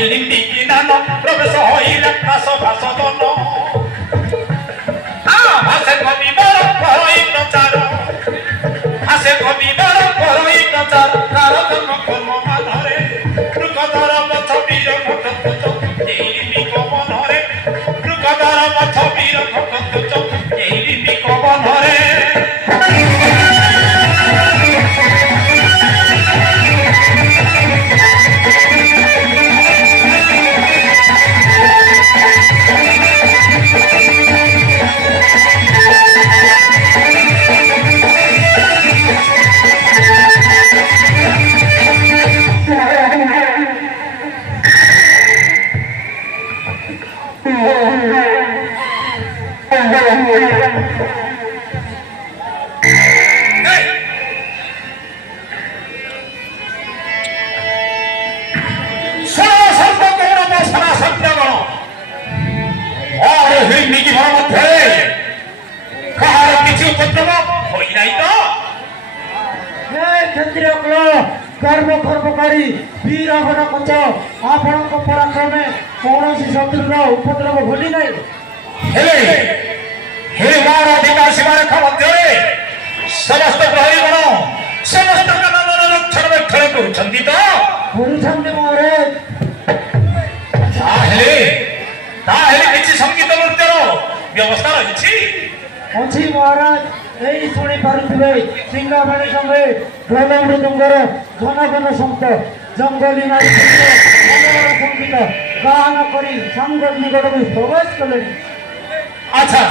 হিড়িম্বিকি নান প্রবেশ হইলে কাশ ভাষ দন ভাষে কবি বড় করই প্রচার ভাষে কবি বড় করই প্রচার তার জন্ম কর্ম মানরে মৃগধর পথ বীর ভট্ট হিড়িম্বি কবনরে মৃগধর পথ বীর ভট্ট হিড়িম্বি কবনরে कर्मकर्मकारी वीर कच आपण पराक्रमे कौन शत्रुर उपद्रव भूली नहीं समस्त प्रहरीगण समस्त रक्षण रक्षण कर संगीत नृत्यर व्यवस्था रही अच्छी महाराज यही शुणी पारे सिंगाबाणी संगे ढोल मृदंगर घन घन शब्द जंगली नारी संगीत गान कर सांग निकट में प्रवेश कले। अच्छा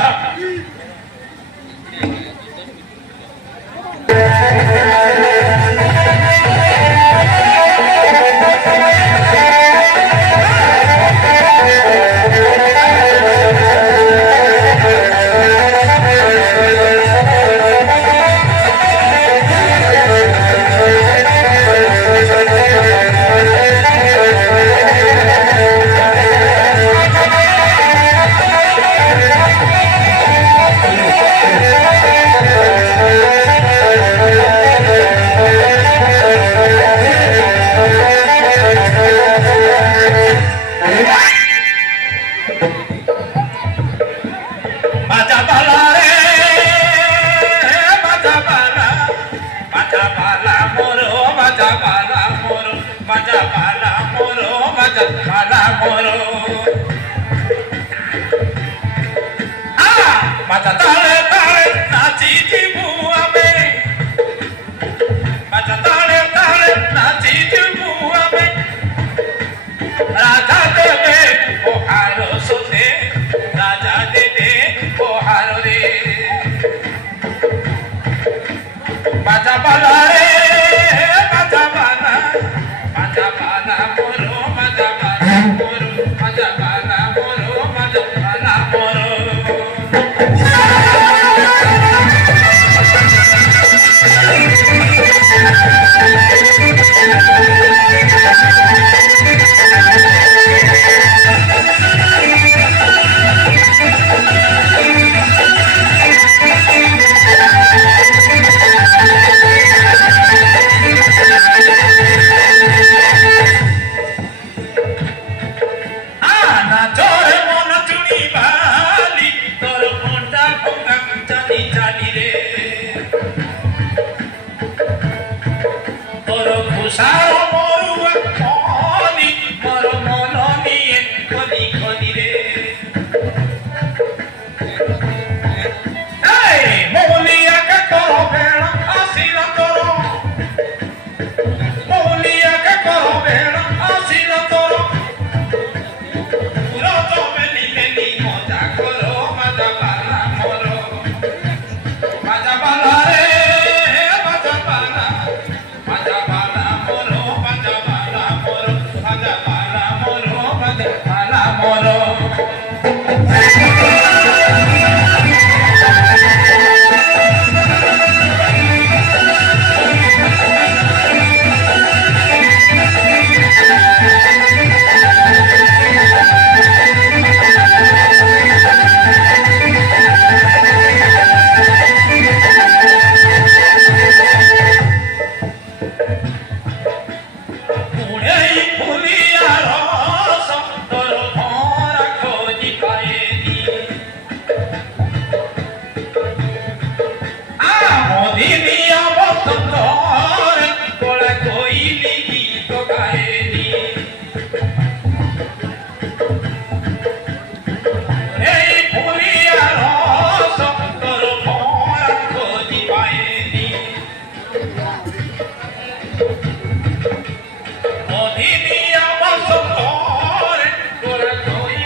অধিনিয়া বসন্তরে তোরা তুই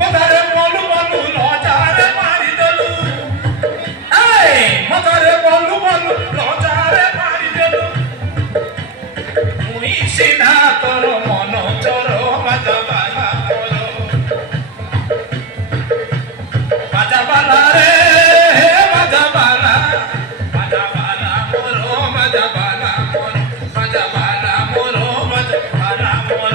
মতারে বলু বলু লজারে মারি দেলু এই মতারে বলু বলু লজারে মারি দেলু মুই সিনা তোর মন চর বাজা বালা বাজা বালা রে বাজা বালা মোর বাজা বালা মোর বাজা বালা মোর বাজা বালা মোর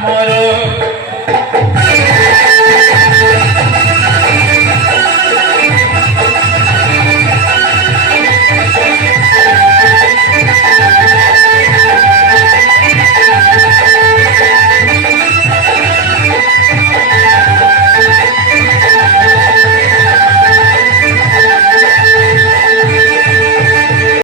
Moro